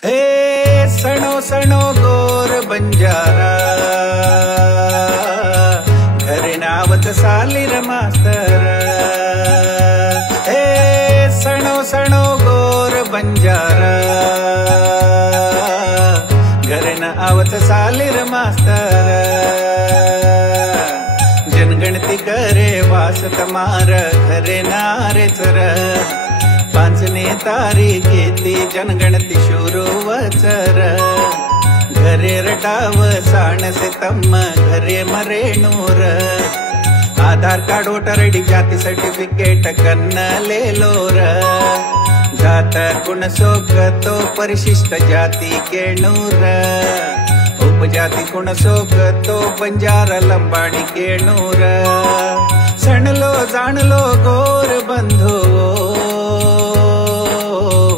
हे सणो सणो गोर बंजारा, घरे नावत सालीर मास्तर। हे सणो सणो गोर बंजारा, घरे नावत सालीर मास्तर। जनगणती करे वास तमार, घरे नारे चर। पांचने तारी घेती जनगणती शुरू वचर। घरे रटाव साणसे तम्म, घरे मरे नूर। आधार कार्ड वोटर आईडी जाती सर्टिफिकेट कन्न लेलोर। जात गुण सोकतो परिशिष्ट जाती केणूर। उपजाती गुण सोकतो बंजारा लंबाणी केणूर। सणलो जाणलो गोर बंधुओ,